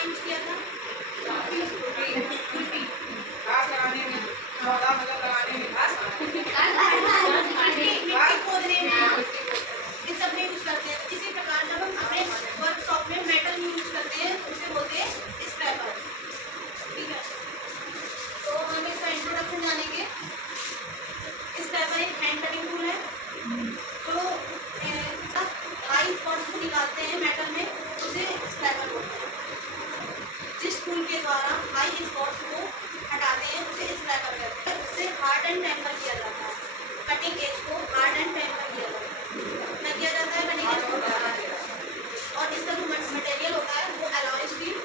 क्या यूज किया था? खुरपी। घास लगाने में, पौधा मतलब लगाने में घास मिट्टी खोदने में, इस सब में यूज करते हैं। इसी प्रकार जब हम अपने वर्कशॉप में मेटल यूज करते हैं तो उसे बोलते हैं स्क्रैपर। ठीक है, तो हम इसका इंट्रोडक्शन जानेंगे। स्क्रैपर एक हैंड कटिंग टूल है जो हाई स्पॉट्स को निकालते हैं मेटल में, उसे स्क्रैपर बोलते हैं। जिस टूल के द्वारा हाई स्पॉट्स को हटाते हैं उसे स्क्रैपर कहते हैं। उससे हार्ड एंड टेम्पर किया जाता है, कटिंग एज को हार्ड एंड टेम्पर किया जाता है। क्या किया जाता है? कटिंग एज को। और इसका जो मटेरियल होता है वो अलॉय स्टील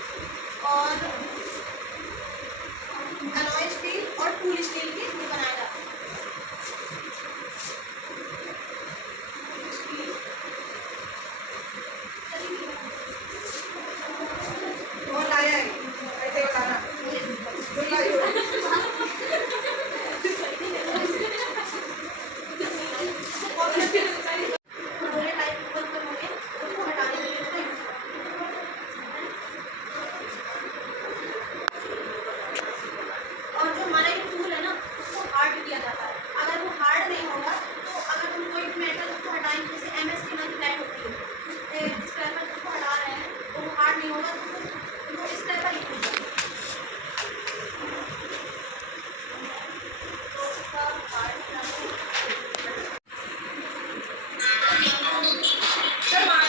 और टूल स्टील की बनाया जाता है। कौन लाया है? ऐसे बताना। कौन लाई हो? खुरदुरे टाइप के बर्तन होंगे, उसको हटाने के लिए उसका यूज करते हैं। और जो हमारा ये टूल है ना उसको हार्ड किया जाता है। अगर वो हार्ड नहीं होगा तो अगर हम कोई मेटल उसको हटाएंगे, जैसे एमएस की मल्टीप्लाई होती है, स्क्रैपर उसको हटा रहे हैं तो वो हार्ड नहीं होगा तो वो स्क्रैपर ही टूल है। तो उसका हार्ड चल मार।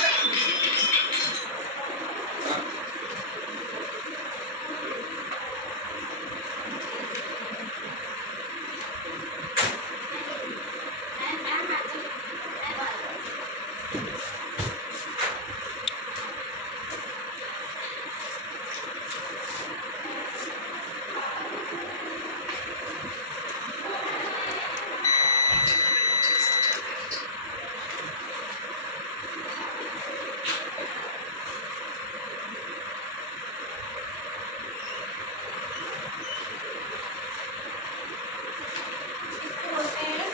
बोलते हैं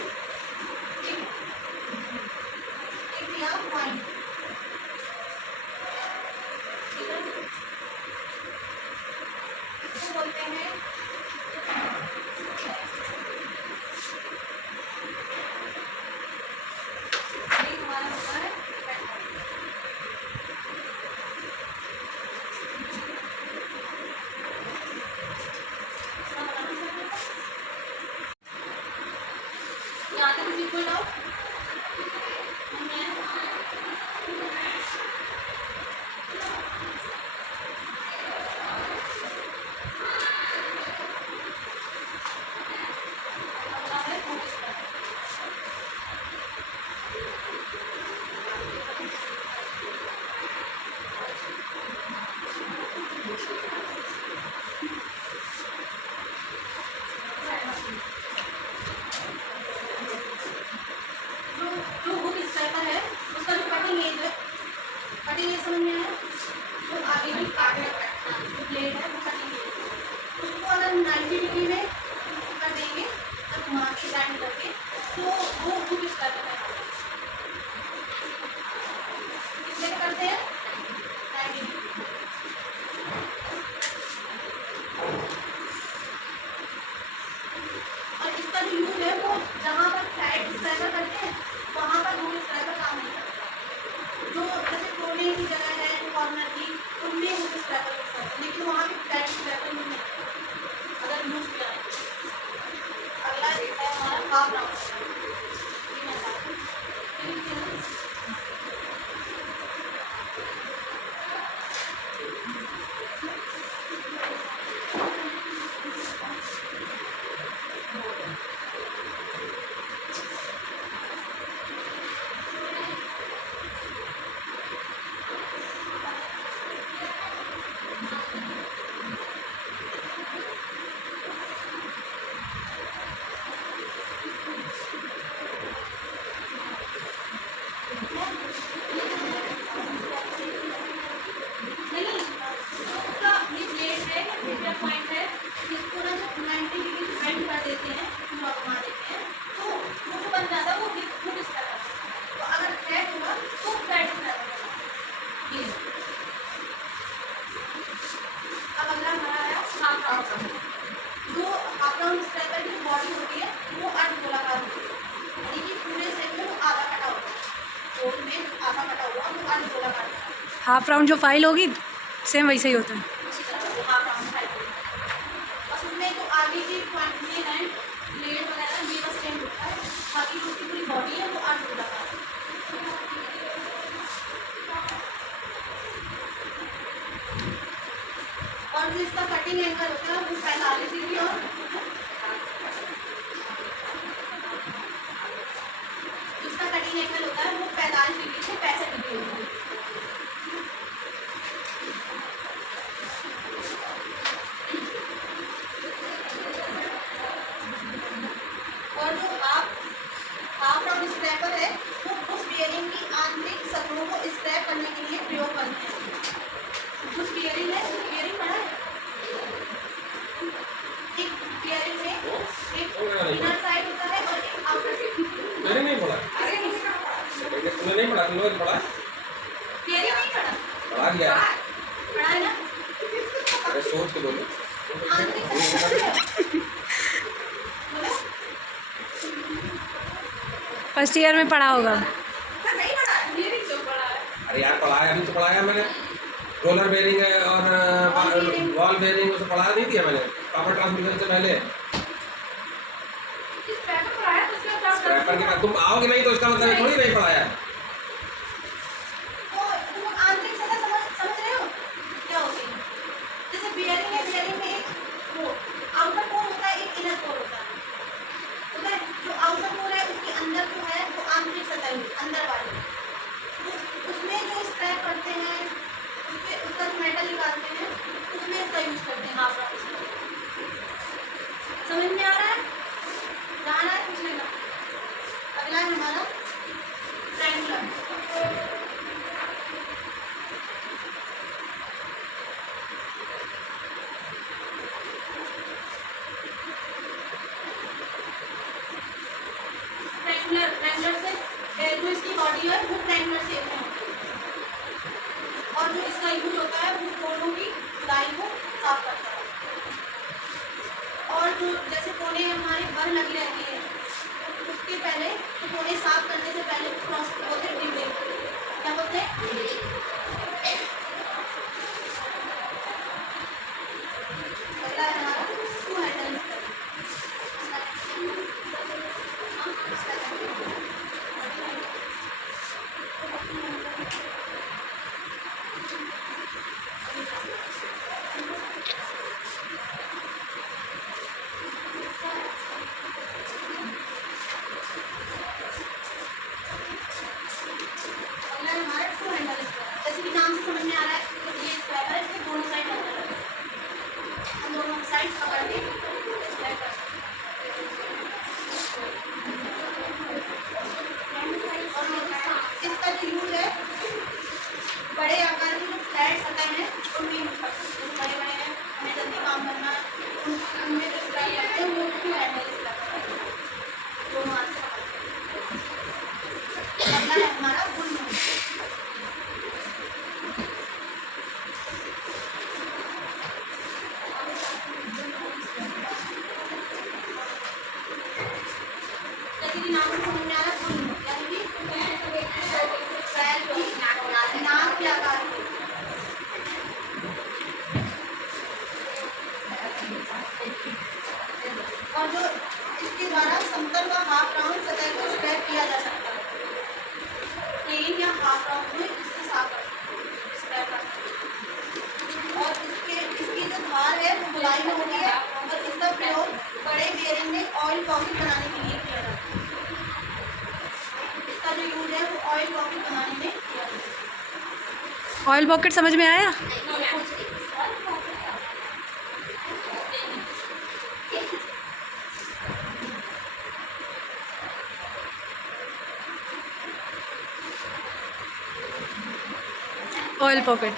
टिप या पॉइंट। ठीक है, इसको बोलते हैं ये हमारा होता है पेट्रोल। इसका बनाना सकते हैं। यहाँ तक किसी को डाउट नहीं है? अगला है बूट स्क्रैपर। जो जो हुक स्क्रैपर है उसका जो कटिंग एज है, कटिंग एज समझ में आया? जो आगे की काट रखा है, हाँ, जो ब्लेड है वो कटिंग एज है। उसको अगर 90 डिग्री में कर देंगे, अगर घुमा के ग्राइंड करके, तो वो हुक स्क्रैपर कहलाता है। कितने पे करते हैं? 90 डिग्री। और इसका जो यूज है वो जहाँ पर फ्लैट स्क्रैपर करते हैं वहाँ पर हुक स्क्रैपर काम नहीं करता। जो जैसे कोने की जगह है कॉर्नर की, उनमें हुक स्क्रैपर यूज करते हैं, लेकिन वहाँ पे फ्लैट स्क्रैपर यूज नहीं करते अगर यूज किया है। अगला है हमारा हाफ राउंड। ये मैं बता दूँ, ये लिखते हैं ना। आधा कटा हुआ वो आलू गोला काटना है। हाफ राउंड जो फाइल होगी सेम वैसे ही होता है। उसी तरह से हाफ राउंड फाइल करना है। बस उसमें जो आगे की क्वांटिटी है ब्लेड वगैरह ये बस चेंज होता है, बाकी जो उसकी पूरी बॉडी है वो आलू गोला काटना है। और जो इसका कटिंग एंगल होता है वो 45 डिग्री और इसका कटिंग एंगल होता है वो 45 डिग्री से 65 डिग्री होता है। और जो हाफ राउंड स्क्रैपर है वो उस बियरिंग की आंतरिक सतहों को स्क्रैप करने के लिए प्रयोग करते हैं। कुछ बियरिंग है, बियरिंग पड़ा है, एक बियरिंग में एक इनर साइड होता है और एक आउटर साइड। मैंने नहीं पढ़ा। अरे नहीं पढ़ा। तुमने नहीं पढ़ा, तुम लोगों ने पढ़ा? बियरिंग नहीं पड़ा, पढ़ा दिया है। पड़ा है ना। अरे सोच के बोलो। आंतरिक सतह बोलो फर्स्ट ईयर में पढ़ा होगा। सर नहीं पढ़ा, ये नहीं जो पढ़ा है। अरे यार पढ़ाया, अभी तो पढ़ाया मैंने। रोलर बेयरिंग है और वॉल बेयरिंग उसे पढ़ा नहीं दिया मैंने पावर ट्रांसमिशन से पहले। इस पेपर पढ़ाया तो उसका क्या स्क्रैपर के बाद तुम आओगे नहीं तो इसका मतलब ये थोड़ी नहीं पढ़ाया। तो तुम आंतरिक सतह समझ रहे हो क्या होती है? जैसे बियरिंग है, बियरिंग में एक वो आउटर कोर होता है, एक इनर कोर होता है। जो आउटर कोर है उसके अंदर जो है वो आंतरिक सतह है, अंदर वाली उसमें जो स्क्रैप करते हैं उसका जो मेटल निकालते हैं उसमें इसका यूज करते हैं हाफ राउंड। समझ में आ रहा है? जाना है पूछने का। अगला है हमारा ट्रायंगुलर। ट्रायंगुलर से जो इसकी बॉडी है वो ट्रायंगुलर शेप में होती है और जो इसका यूज होता है वो कोनों की खुदाई को साफ करता है। और जो जैसे कोने हमारे बर लगी रहती है उसके पहले तो कोने साफ करने से पहले क्रॉस होते हैं डिंगलिंग। क्या बोलते हैं? अगला है हमारा टू हैंडल। अगला है हमारा टू हैंडल स्क्रैपर। जैसे कि नाम से समझ में आ रहा है तो ये स्क्रैपर है, इसके दोनों साइड अंदर है, हम दोनों साइड पकड़ के स्क्रैप कर सकते हैं। और इसका जो यूज है बड़े आकार की जो फ्लैट सतह है उनमें यूज कर सकते हैं। बड़े बड़े हैं, हमें जल्दी काम करना है, उनमें जो स्क्रैप करते हैं वो टू हैंडल स्क्रैपर है, दोनों हाथ से पकड़ के। अगला है हमारा बुल नोज। जैसे कि नाम से समझ में आ रहा है बुल नोज, यानी कि पैर की नाक के आकार की। और जो इसके द्वारा समतल व हाफ राउंड सतह को स्क्रैप किया जा सकता है। प्लेन या हाफ राउंड में इससे साफ कर सकते हैं, स्क्रैप कर सकते हैं। और इसकी जो धार है वो गोलाई में होती है और इसका प्रयोग बड़े बेयरिंग में ऑयल पॉकेट बनाने के लिए किया जाता है। इसका जो यूज है वो ऑयल पॉकेट बनाने में किया जाता है। ऑयल पॉकेट समझ में आया? Oil pocket